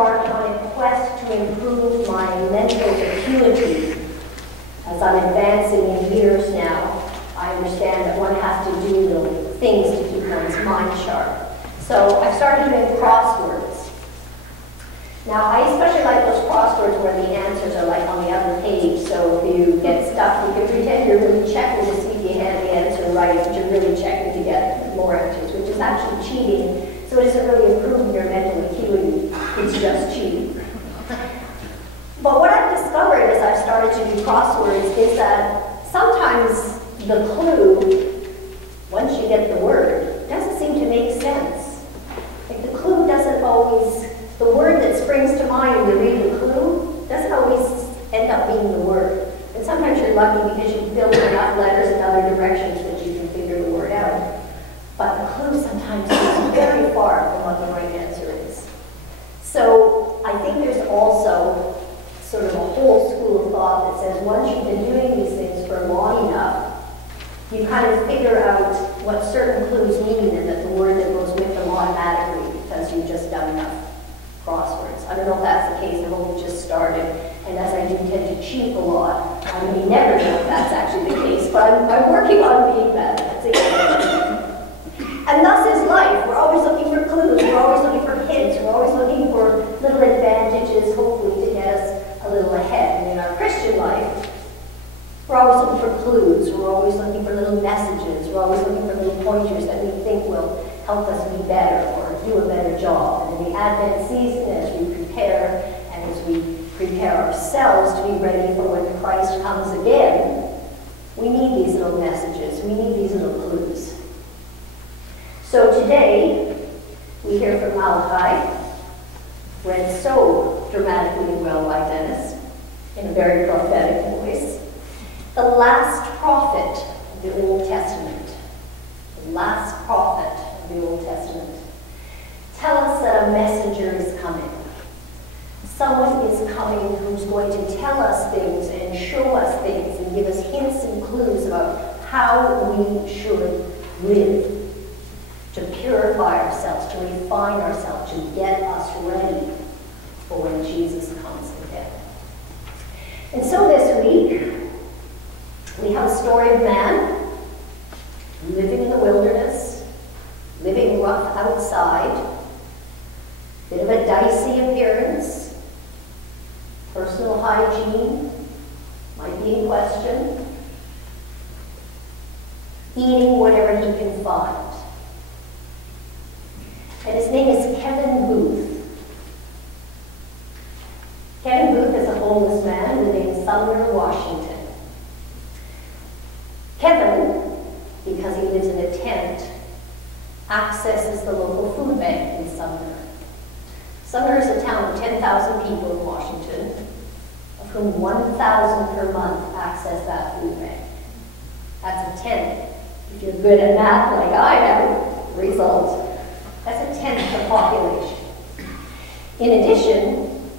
embarked on a quest to improve my mental acuity. As I'm advancing in years now, I understand that one has to do little things to keep one's mind sharp. So I started doing crosswords. Now, I especially like those crosswords where the answers are like on the other page, so if you get stuck, you can pretend you're really checking to see if you have the answer right, but you're really checking to get more answers, which is actually cheating. So it doesn't really improve your mental acuity, it's just cheating. But what I've discovered as I've started to do crosswords is that sometimes the clue, once you get the word, doesn't seem to make sense. Like the clue doesn't always, the word that springs to mind when you read the clue doesn't always end up being the word. And sometimes you're lucky because you filled in enough letters in other directions that you can figure the word out. But the clue sometimes is very far from what the right answer is. So I think there's also sort of a whole school of thought that says once you've been doing these things for long enough, you kind of figure out what certain clues mean and that the word that goes with them automatically because you've just done enough crosswords. I don't know if that's the case, I've only just started, and as I do tend to cheat a lot, I may never know if that's actually the case, but I'm working on being better. And thus is life. We're always looking for clues, we're always looking for hints, we're always looking for little advantages, hopefully, to get us a little ahead. And in our Christian life, we're always looking for clues, we're always looking for little messages, we're always looking for little pointers that we think will help us be better or do a better job. And in the Advent season, as we prepare and as we prepare ourselves to be ready for when Christ comes again, we need these little messages, we need these little clues. So today, we hear from Malachi, read so dramatically and well by Dennis, in a very prophetic voice, the last prophet of the Old Testament. The last prophet of the Old Testament. Tell us that a messenger is coming. Someone is coming who's going to tell us things and show us things and give us hints and clues about how we should live. To purify ourselves, to refine ourselves, to get us ready for when Jesus comes again. And so this week, we have a story of man living in the wilderness, living rough outside, bit of a dicey appearance, personal hygiene might be in question, eating whatever he can find. And his name is Kevin Booth. Kevin Booth is a homeless man living in Sumner, Washington. Kevin, because he lives in a tent, accesses the local food bank in Sumner. Sumner is a town of 10,000 people in Washington, of whom 1,000 per month access that food bank. That's a tenth. If you're good at math like I am, result. That's a tenth of the population. In addition,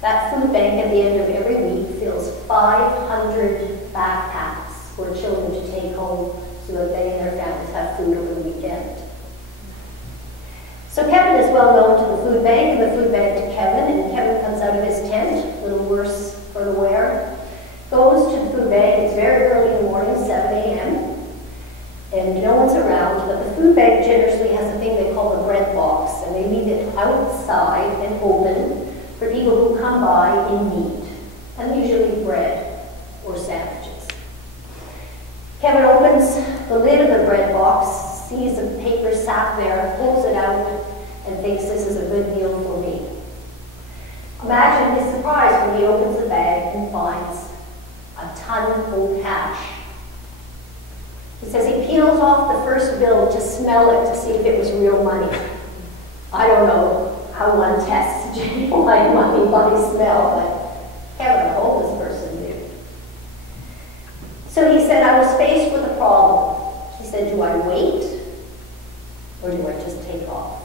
that food bank at the end of every week fills 500 backpacks for children to take home so that they and their families have food over the weekend. So Kevin is well known to the food bank, and the food bank to Kevin, and Kevin comes out of his tent, a little worse for the wear, goes to the food bank. It's very early in the morning, 7 a.m., and no one's around, but the food bank generously has a thing they call the bread box, and they leave it outside and open for people who come by in need, and usually bread or sandwiches. Kevin opens the lid of the bread box, sees a paper sack there, pulls it out, and thinks this is a good deal for me. Imagine his surprise when he opens the bag and finds a ton of cash. He says he peels off the first bill to smell it to see if it was real money. I don't know how one tests genuine money by smell, but Kevin, a homeless person, knew. So he said, I was faced with a problem. He said, do I wait or do I just take off?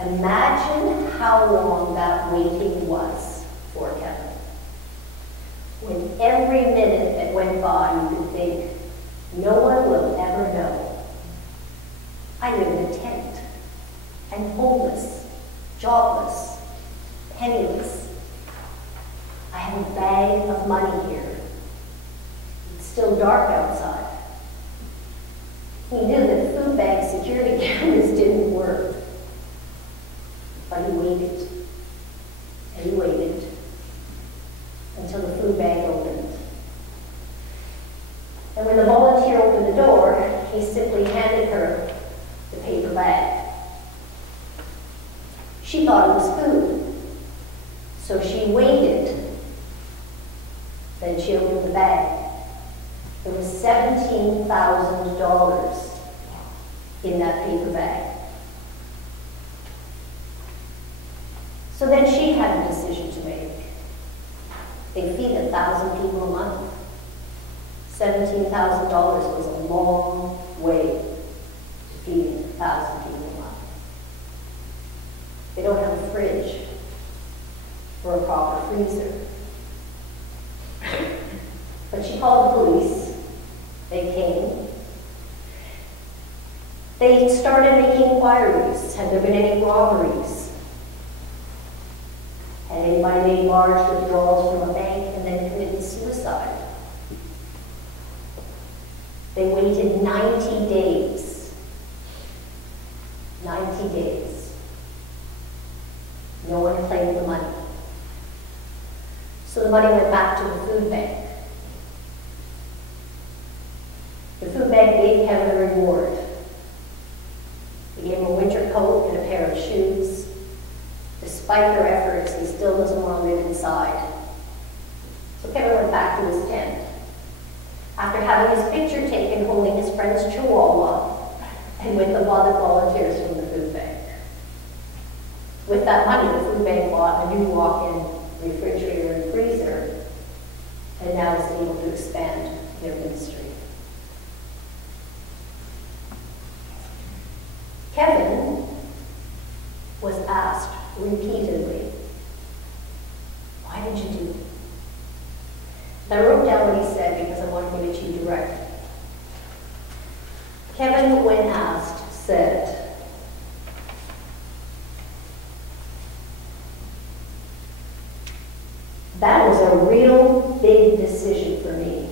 Imagine how long that waiting was for Kevin. When every minute that went by, you could think, no one will ever know. I live in a tent. I'm homeless, jobless. penniless. I have a bag of money here. It's still dark outside. He knew that food bank security cameras didn't work. But he waited, and he waited, until the food bag opened. And when the volunteer opened the door, he simply handed her the paper bag. She thought it was food, so she waited. Then she opened the bag. There was $17,000 in that paper bag. So then she had a decision to make. They feed 1,000 people a month. $17,000 was a long way to feed 1,000 people a month. They don't have a fridge or a proper freezer. But she called the police. They came. They started making inquiries. Had there been any robberies? Had anybody made large withdrawals from a bank and then committed suicide? They waited 90 days. 90 days. No one claimed the money. So the money went back to the food bank. The food bank gave Kevin a reward. They gave him a winter coat and a pair of shoes. Despite their efforts, he still doesn't want to live inside. So Kevin went back to his tent. After having his picture taken holding his friend's chihuahua and with the other volunteers from the food bank. With that money, the food bank bought a new walk-in refrigerator and freezer, and now is able to expand their ministry. Kevin was asked repeatedly, "Why did you do it?" I wrote down what he said because I want to give it to you directly. Kevin, when asked, said, "That was a real big decision for me.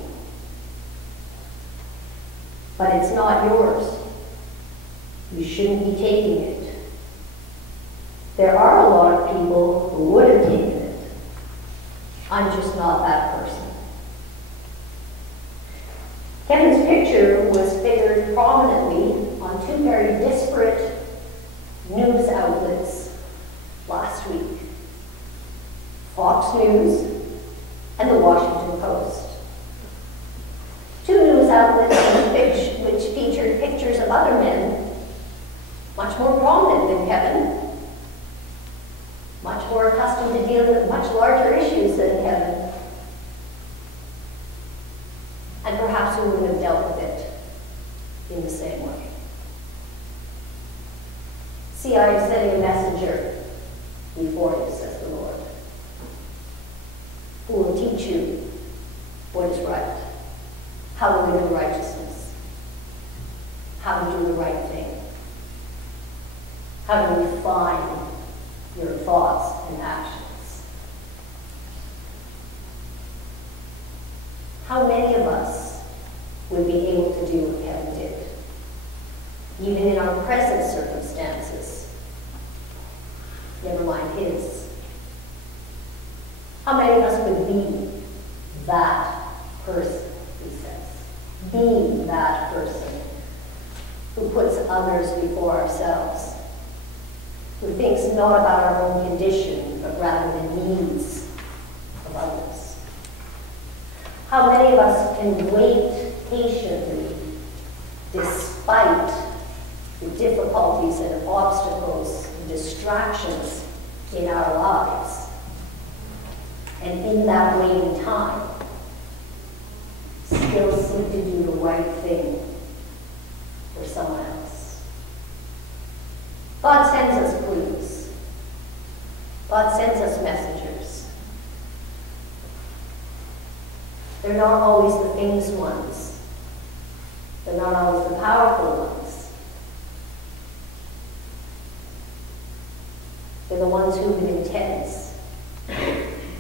But it's not yours. You shouldn't be taking it. There are a lot of people who would have taken it. I'm just not that person." Kevin's picture was figured prominently on two very disparate news outlets last week. Fox News and the Washington Post. Two news outlets which featured pictures of other men much more prominent than Kevin, much more accustomed to dealing with much larger issues than Kevin, and perhaps who wouldn't have dealt with it in the same way. "See, I am sending a messenger before you," says the Lord, "who will teach you what is right, how to live in righteousness, how to do the right thing, how to refine your thoughts and actions." How many of us would be able to do what Kevin did, even in our present circumstances, never mind his? How many of us would be that person, he says? Be that person who puts others before ourselves, who thinks not about our own condition, but rather the needs of others. How many of us can wait patiently despite the difficulties and obstacles and distractions in our lives, and in that waiting time, still seek to do the right thing for someone else? God sends us pleas. God sends us messengers. They're not always the famous ones. They're not always the powerful ones. They're the ones who live intense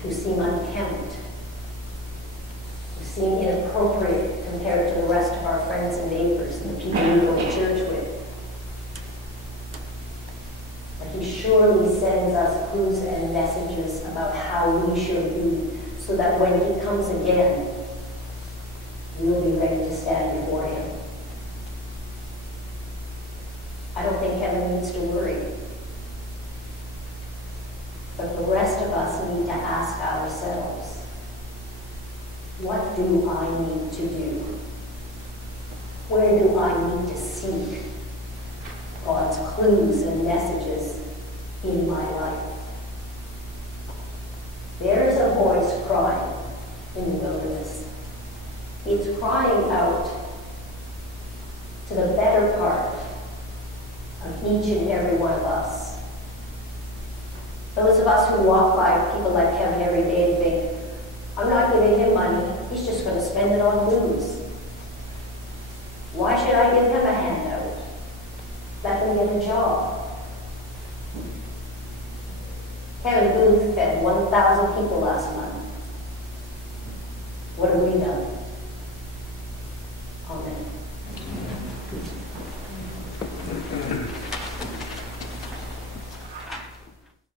who seem unkempt, who seem inappropriate compared to the rest of our friends and neighbors and the people we go to church with. But he surely sends us clues and messages about how we should be, so that when he comes again, we'll be ready to stand before him. I don't think heaven needs to worry. But the rest of us need to ask ourselves, what do I need to do? Where do I need to seek God's clues and messages in my life? There is a voice crying in the wilderness. It's crying out to the better part of each and every one of us. Those of us who walk by people like Kevin every day and think, I'm not giving him money, he's just going to spend it on booze. Why should I give him a handout? Let him get a job. Kevin Booth fed 1,000 people last month.